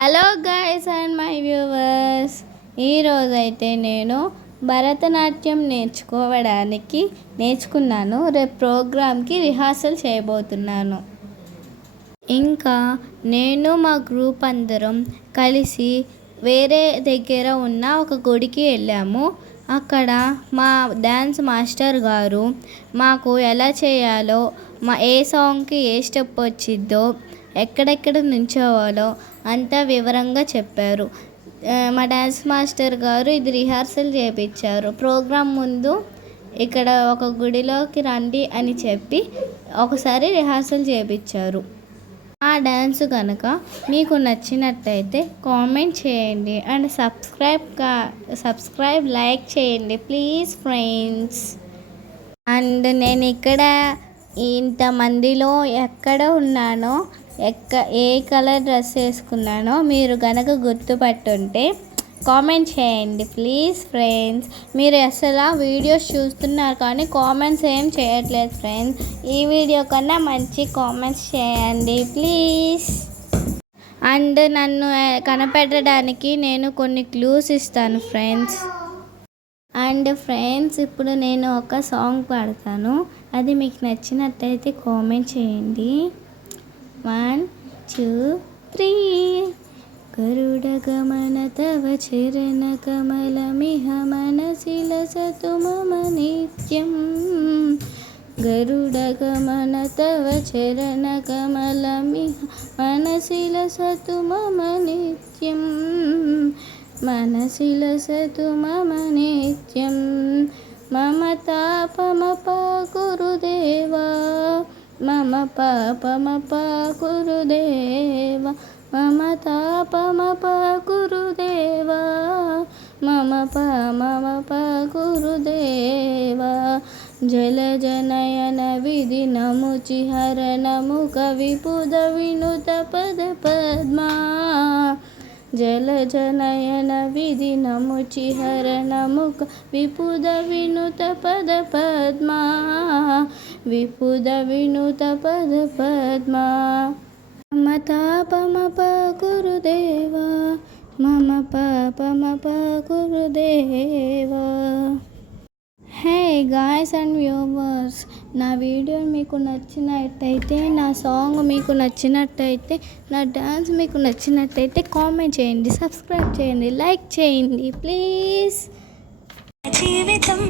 Hello guys and my viewers, ఈరోజైతే నేను భరతనాట్యం నేర్చుకున్నాను. రేపు ప్రోగ్రామ్కి రిహార్సల్ చేయబోతున్నాను. ఇంకా నేను మా గ్రూప్ అందరం కలిసి వేరే దగ్గర ఉన్న ఒక గుడికి వెళ్ళాము. అక్కడ మా డ్యాన్స్ మాస్టర్ గారు మాకు ఎలా చేయాలో, ఏ సాంగ్కి ఏ స్టెప్ వచ్చిద్దో, ఎక్కడెక్కడ నుంచోవాలో అంతా వివరంగా చెప్పారు. మా డ్యాన్స్ మాస్టర్ గారు ఇది రిహార్సల్ చేయించారు. ప్రోగ్రాం ముందు ఇక్కడ ఒక గుడిలోకి రండి అని చెప్పి ఒకసారి రిహార్సల్ చేయించారు. ఆ డ్యాన్స్ కనుక మీకు నచ్చినట్టయితే కామెంట్ చేయండి అండ్ సబ్స్క్రైబ్ లైక్ చేయండి ప్లీజ్ ఫ్రెండ్స్. అండ్ నేను ఇక్కడ ఇంతమందిలో ఎక్కడ ఉన్నానో, ఏ కలర్ డ్రెస్ వేసుకున్నానో మీరు కనుక గుర్తుపట్టుంటే కామెంట్ చేయండి ప్లీజ్ ఫ్రెండ్స్. మీరు అసలు వీడియోస్ చూస్తున్నారు కానీ కామెంట్స్ ఏం చేయట్లేదు ఫ్రెండ్స్. ఈ వీడియో కన్నా మంచి కామెంట్స్ చేయండి ప్లీజ్. అండ్ నన్ను కనిపెట్టడానికి నేను కొన్ని క్లూస్ ఇస్తాను ఫ్రెండ్స్. అండ్ ఫ్రెండ్స్, ఇప్పుడు నేను ఒక సాంగ్ పాడతాను. అది మీకు నచ్చినట్టయితే కామెంట్ చేయండి. 1 2 3 గరుడగమన తవ చరణ కమలమిహ మనసి లసతు మమ నిత్యం. గరుడగమన తవ చరణ కమలమిహ మనసి లసతు మమ నిత్యం. మనసి లసతు మమ నిత్యం. మమ తాపమప గురుదేవా, మమ పాపమప గురుదేవా, మమ తాపమప గురుదేవా, మమ పామమప గురుదేవా. జలజనయన విధి నముచి హరణముఖ విపుద వినుత పద పద్మా. జలజనయన విధి నముచి హరణముఖ విపుద వినుత పద పద్మా. విపుద వినుత పద పద్మా. మమ తాపమప గురుదేవా, మమ పాపమప గురుదేవా. హే గాయ్స్ అండ్ వ్యూవర్స్, నా వీడియో మీకు నచ్చినట్టయితే, నా సాంగ్ మీకు నచ్చినట్టయితే, నా డాన్స్ మీకు నచ్చినట్టయితే కామెంట్ చేయండి, సబ్స్క్రైబ్ చేయండి, లైక్ చేయండి ప్లీజ్. జీవితం